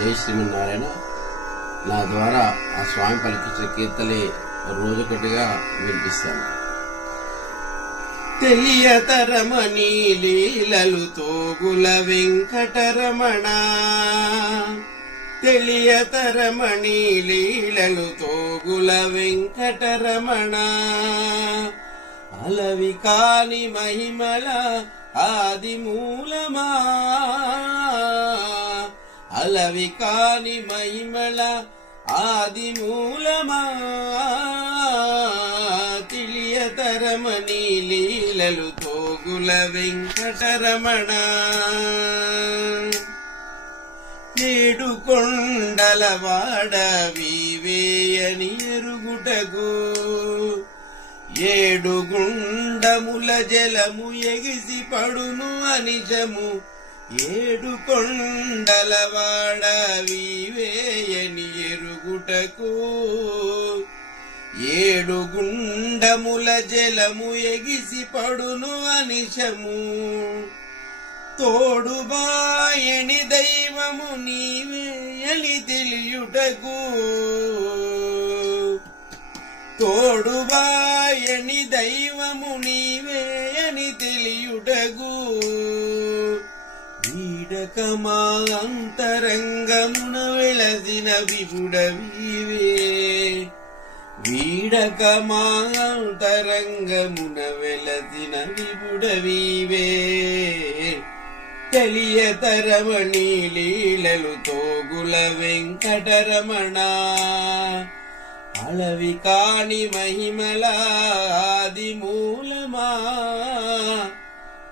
జై శ్రీమన్నారాయణ. నా ద్వారా ఆ స్వామి పలికించిన కీర్తలే రోజుకొకటిగా వినిపిస్తాను. తెలియతరమని లీలలు తోగుల వెంకటరమణ, తెలియతరమణి లీలలు తోగుల వెంకటరమణ, అలవి కాని మహిమల ఆది మూలమా, అలవి కాని మహిమల ఆది మూలమా, తెలియతరమని లీలలు తోగుల వెంకటరమణ, ఏడు కొండలవాడ వీవేయని ఎరుగుటకు, ఏడు గుండముల జలము ఎగిసి పడును అనిజము, ఏడు కొండలవాడ వీవేయని ఎరుగుటకు, ఏడు గుండముల జలము ఎగిసి పడును అనిశము, తోడుబాయని దైవము నీవే అని తెలియుటకు, తోడుబాయని దైవము నీవే అని తెలియుటకు, వీడక మా అంతరంగమున వెలసిన విపుడవీవే, వీడక మా అంతరంగమున వెలసిన విపుడవీవే, తెలియతరమణి లీలలు తోగుల వెంకటరమణ, అలవి కాని మహిమల ఆది మూలమా,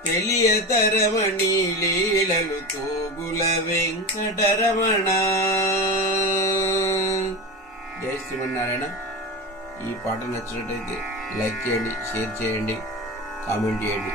తెలియతరమణి లీలలు తోగుల వెంకటరమణ. జై శ్రీమన్నారాయణ. ఈ పాట నచ్చినట్టయితే లైక్ చేయండి, షేర్ చేయండి, కామెంట్ చేయండి.